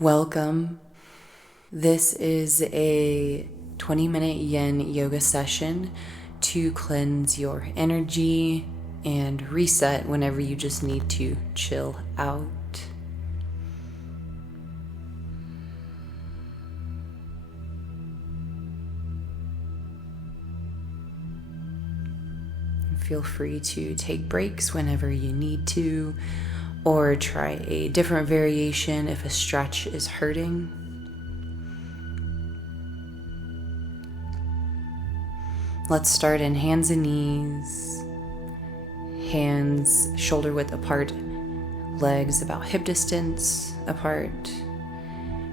Welcome. This is a 20-minute Yin Yoga session to cleanse your energy and reset whenever you just need to chill out. Feel free to take breaks whenever you need to, or try a different variation if a stretch is hurting. Let's start in hands and knees, hands shoulder width apart, legs about hip distance apart,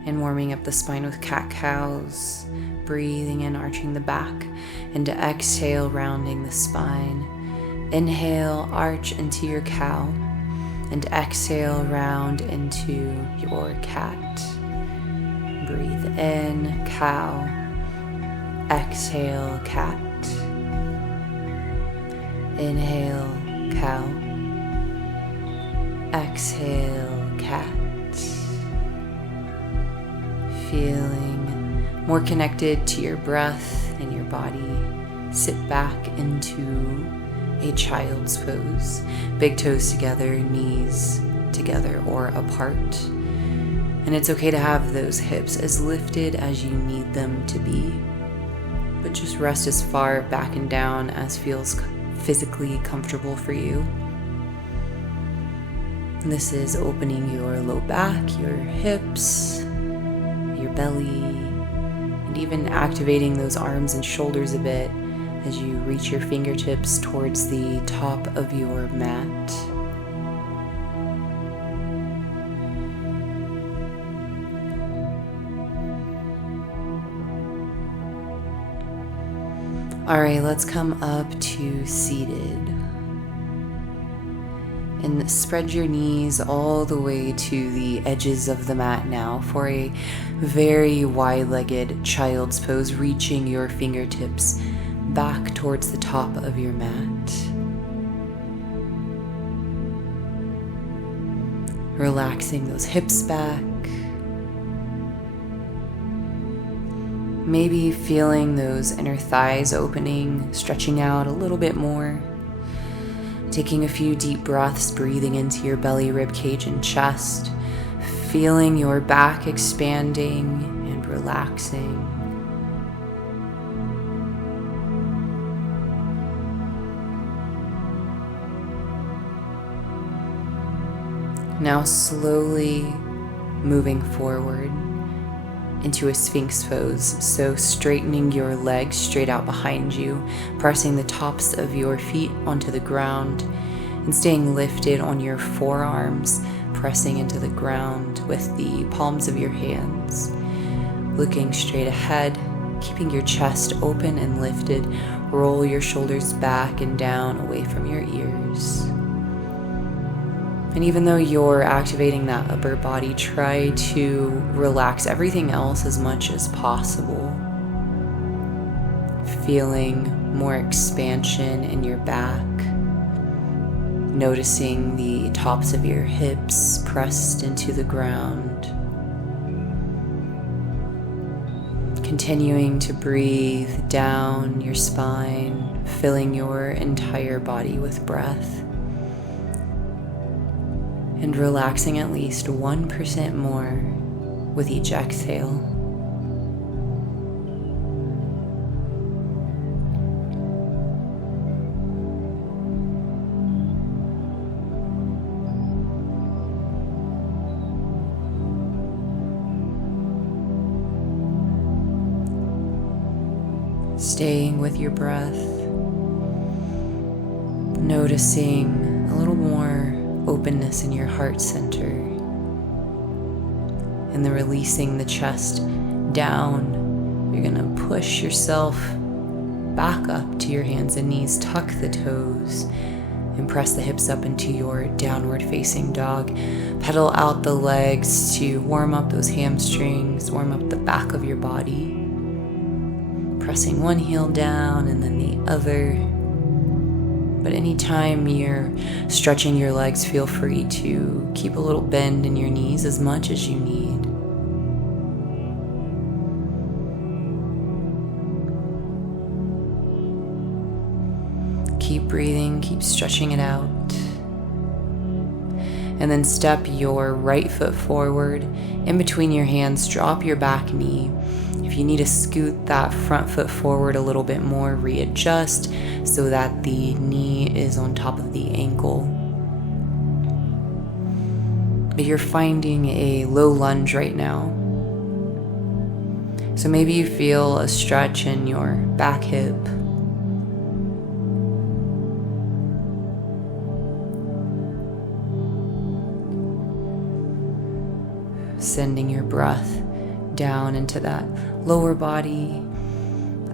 and warming up the spine with cat-cows, breathing in, arching the back, and to exhale, rounding the spine. Inhale, arch into your cow, and exhale, round into your cat. Breathe in, cow. Exhale, cat. Inhale, cow. Exhale, cat. Feeling more connected to your breath and your body. Sit back into a child's pose. Big toes together, knees together or apart. And it's okay to have those hips as lifted as you need them to be, but just rest as far back and down as feels physically comfortable for you. And this is opening your low back, your hips, your belly, and even activating those arms and shoulders a bit as you reach your fingertips towards the top of your mat. All right, let's come up to seated. And spread your knees all the way to the edges of the mat now for a very wide-legged child's pose, reaching your fingertips back towards the top of your mat. Relaxing those hips back. Maybe feeling those inner thighs opening, stretching out a little bit more. Taking a few deep breaths, breathing into your belly, rib cage, and chest. Feeling your back expanding and relaxing. Now slowly moving forward into a Sphinx pose. So straightening your legs straight out behind you, pressing the tops of your feet onto the ground, and staying lifted on your forearms, pressing into the ground with the palms of your hands. Looking straight ahead, keeping your chest open and lifted. Roll your shoulders back and down away from your ears. And even though you're activating that upper body, try to relax everything else as much as possible. Feeling more expansion in your back. Noticing the tops of your hips pressed into the ground. Continuing to breathe down your spine, filling your entire body with breath. And relaxing at least 1% more with each exhale. Staying with your breath, noticing a little more openness in your heart center, and then releasing the chest down. You're gonna push yourself back up to your hands and knees, tuck the toes, and press the hips up into your downward facing dog. Pedal out the legs to warm up those hamstrings, warm up the back of your body. Pressing one heel down and then the other. But anytime you're stretching your legs, feel free to keep a little bend in your knees as much as you need. Keep breathing, keep stretching it out. And then step your right foot forward. In between your hands, drop your back knee. If you need to scoot that front foot forward a little bit more, readjust so that the knee is on top of the ankle. But you're finding a low lunge right now. So maybe you feel a stretch in your back hip. Sending your breath down into that lower body.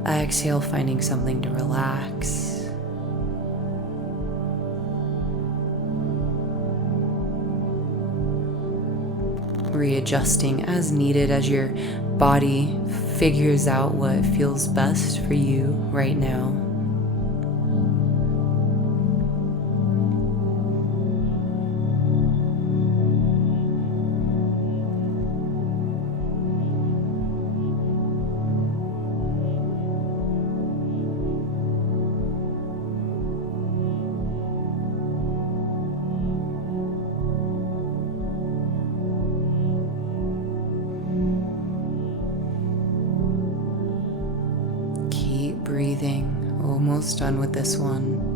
Exhale, finding something to relax. Readjusting as needed as your body figures out what feels best for you right now. Breathing, almost done with this one.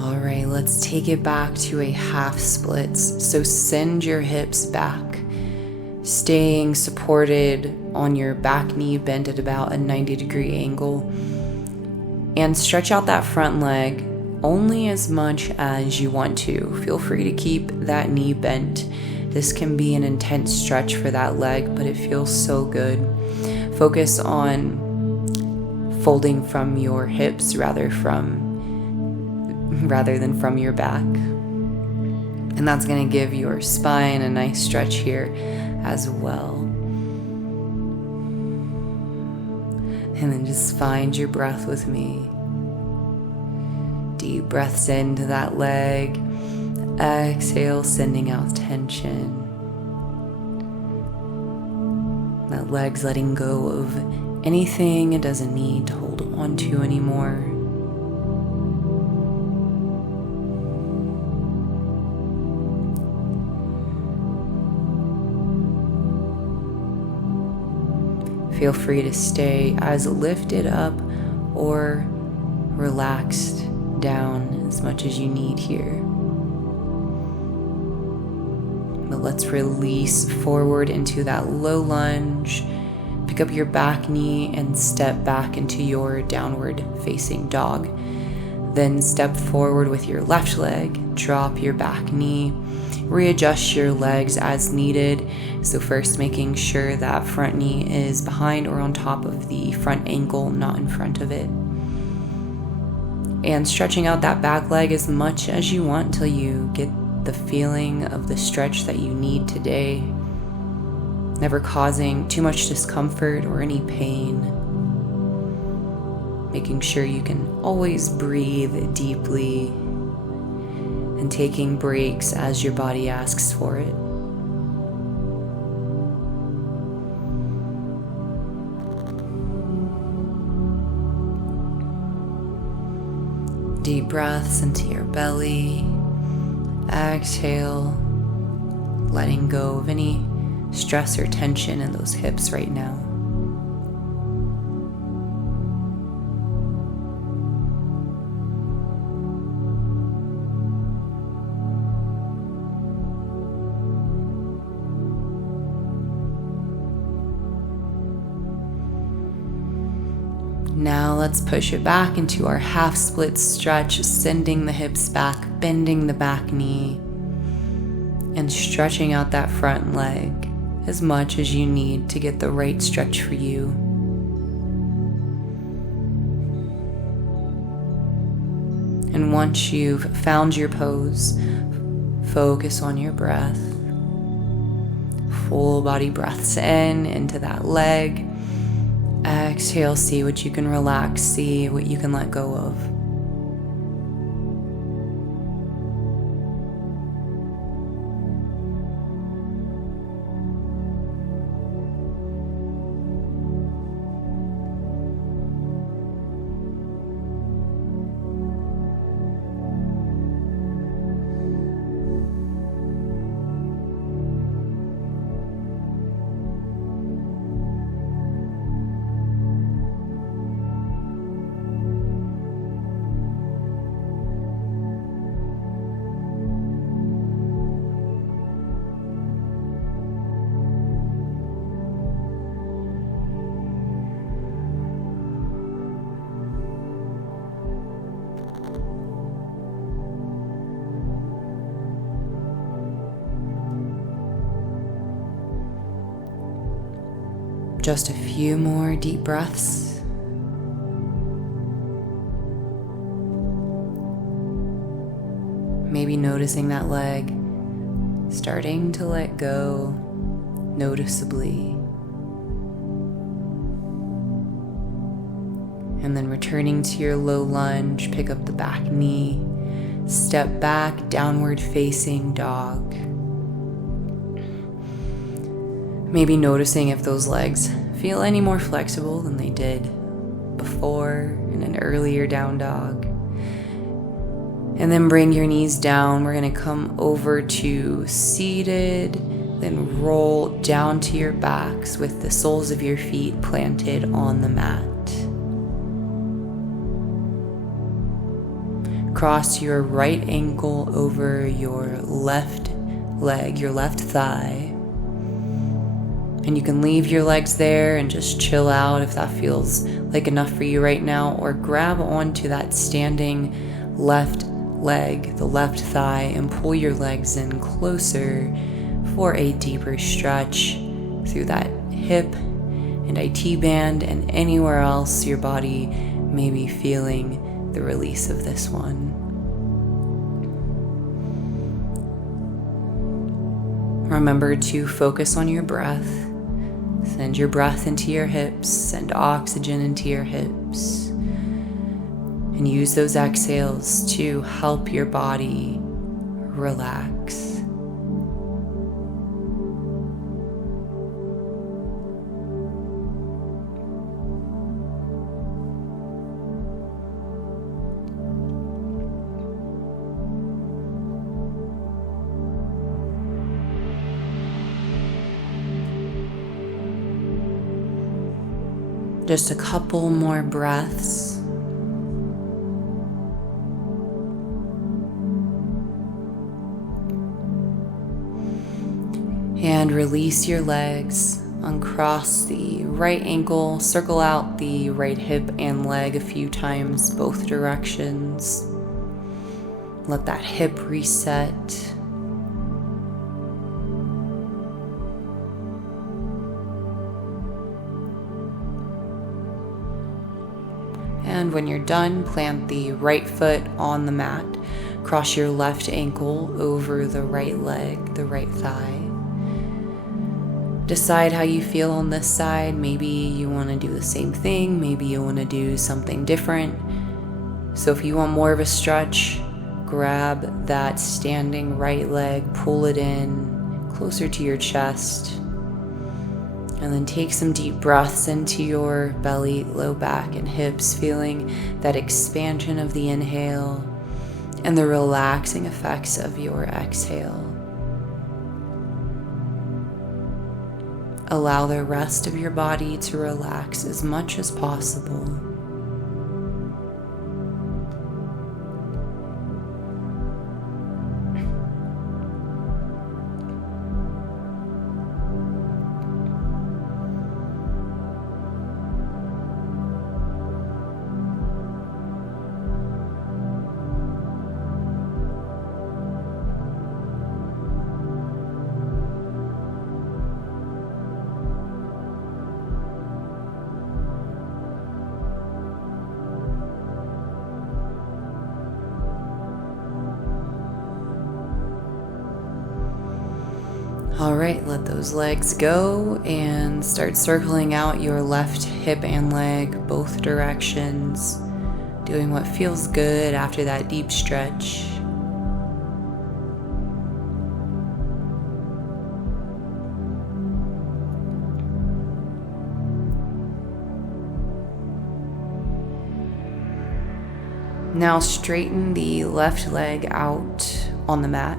All right, let's take it back to a half splits. So send your hips back, staying supported on your back knee, bent at about a 90-degree angle. And stretch out that front leg only as much as you want to. Feel free to keep that knee bent. This can be an intense stretch for that leg, but it feels so good. Focus on folding from your hips rather than from your back. And that's going to give your spine a nice stretch here as well. And then just find your breath with me. Deep breaths into that leg. Exhale, sending out tension. That leg's letting go of anything it doesn't need to hold on to anymore. Feel free to stay as lifted up or relaxed down as much as you need here. But let's release forward into that low lunge. Pick up your back knee and step back into your downward facing dog. Then step forward with your left leg, drop your back knee. Readjust your legs as needed. So first making sure that front knee is behind or on top of the front ankle, not in front of it. And stretching out that back leg as much as you want till you get the feeling of the stretch that you need today, never causing too much discomfort or any pain. Making sure you can always breathe deeply and taking breaks as your body asks for it. Deep breaths into your belly. Exhale, letting go of any stress or tension in those hips right now. Now let's push it back into our half split stretch, sending the hips back, bending the back knee, and stretching out that front leg as much as you need to get the right stretch for you. And once you've found your pose, focus on your breath. full body breaths in into that leg. Exhale, see what you can relax, see what you can let go of. Just a few more deep breaths. Maybe noticing that leg starting to let go noticeably. And then returning to your low lunge, pick up the back knee, step back, downward facing dog. Maybe noticing if those legs feel any more flexible than they did before in an earlier down dog. And then bring your knees down. We're going to come over to seated, then roll down to your backs with the soles of your feet planted on the mat. Cross your right ankle over your left leg, your left thigh. And you can leave your legs there and just chill out if that feels like enough for you right now, or grab onto that standing left leg, the left thigh, and pull your legs in closer for a deeper stretch through that hip and IT band and anywhere else your body may be feeling the release of this one. Remember to focus on your breath. Send your breath into your hips, send oxygen into your hips, and use those exhales to help your body relax. Just a couple more breaths. And release your legs, uncross the right ankle, circle out the right hip and leg a few times, both directions. Let that hip reset. And when you're done, plant the right foot on the mat. Cross your left ankle over the right leg, the right thigh. Decide how you feel on this side. Maybe you want to do the same thing. Maybe you want to do something different. So if you want more of a stretch, grab that standing right leg, pull it in closer to your chest. And then take some deep breaths into your belly, low back, and hips, feeling that expansion of the inhale and the relaxing effects of your exhale. Allow the rest of your body to relax as much as possible. All right, let those legs go and start circling out your left hip and leg both directions, doing what feels good after that deep stretch. Now straighten the left leg out on the mat.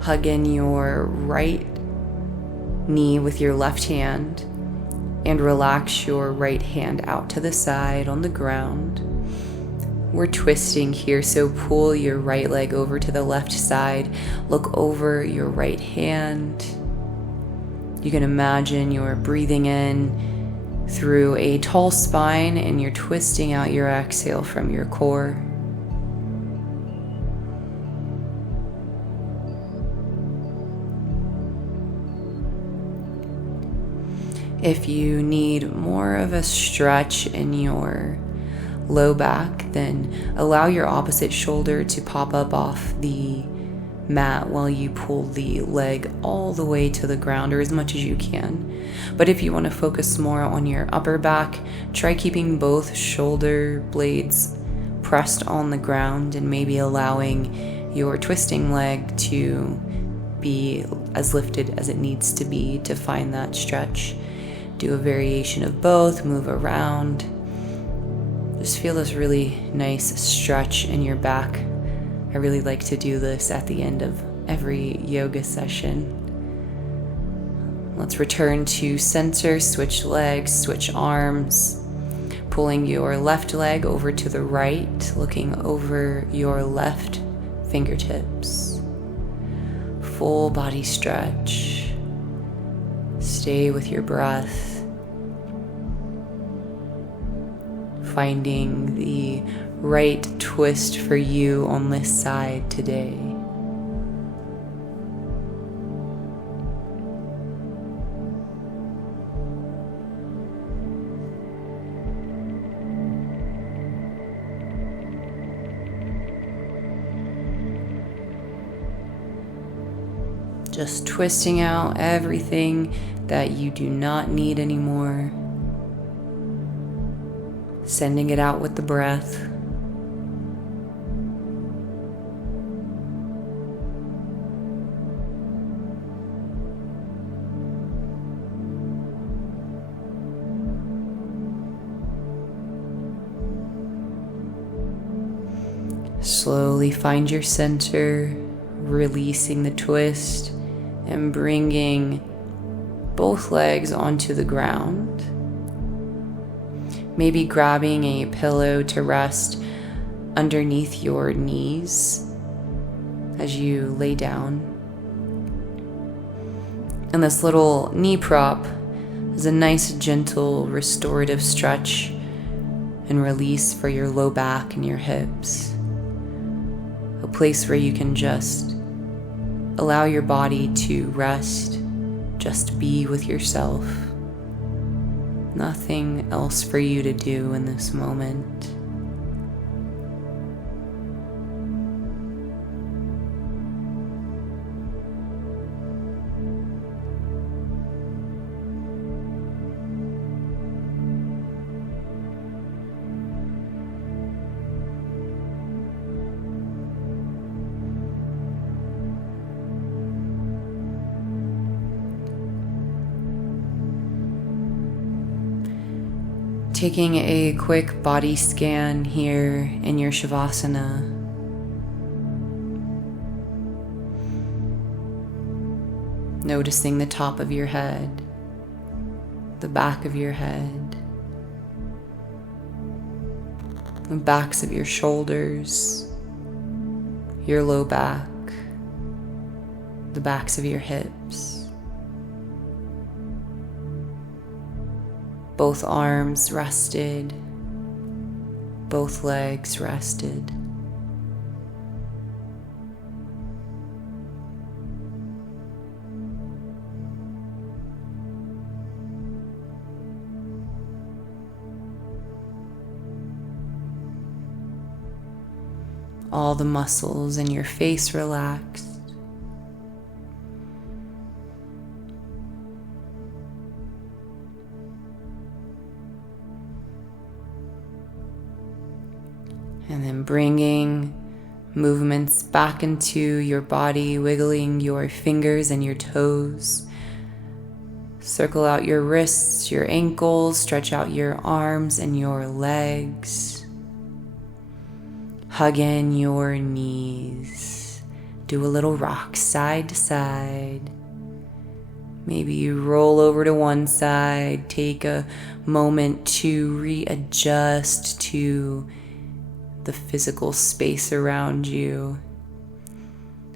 Hug in your right knee with your left hand and relax your right hand out to the side on the ground. We're twisting here, so pull your right leg over to the left side. Look over your right hand. You can imagine you're breathing in through a tall spine and you're twisting out your exhale from your core. If you need more of a stretch in your low back, then allow your opposite shoulder to pop up off the mat while you pull the leg all the way to the ground, or as much as you can. But if you want to focus more on your upper back, try keeping both shoulder blades pressed on the ground and maybe allowing your twisting leg to be as lifted as it needs to be to find that stretch. Do a variation of both, move around. Just feel this really nice stretch in your back. I really like to do this at the end of every yoga session. Let's return to center, switch legs, switch arms. Pulling your left leg over to the right, looking over your left fingertips. Full body stretch. Stay with your breath. Finding the right twist for you on this side today. Just twisting out everything that you do not need anymore. Sending it out with the breath. Slowly find your center, releasing the twist and bringing both legs onto the ground. Maybe grabbing a pillow to rest underneath your knees as you lay down. And this little knee prop is a nice, gentle, restorative stretch and release for your low back and your hips. A place where you can just allow your body to rest, just be with yourself. Nothing else for you to do in this moment. Taking a quick body scan here in your Shavasana. Noticing the top of your head, the back of your head, the backs of your shoulders, your low back, the backs of your hips. Both arms rested, both legs rested. All the muscles in your face relaxed. bringing movements back into your body, wiggling your fingers and your toes. Circle out your wrists, your ankles, stretch out your arms and your legs. Hug in your knees. Do a little rock side to side. Maybe you roll over to one side. Take a moment to readjust to the physical space around you.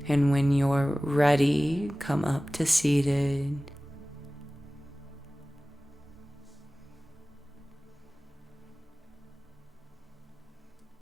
And when you're ready, come up to seated.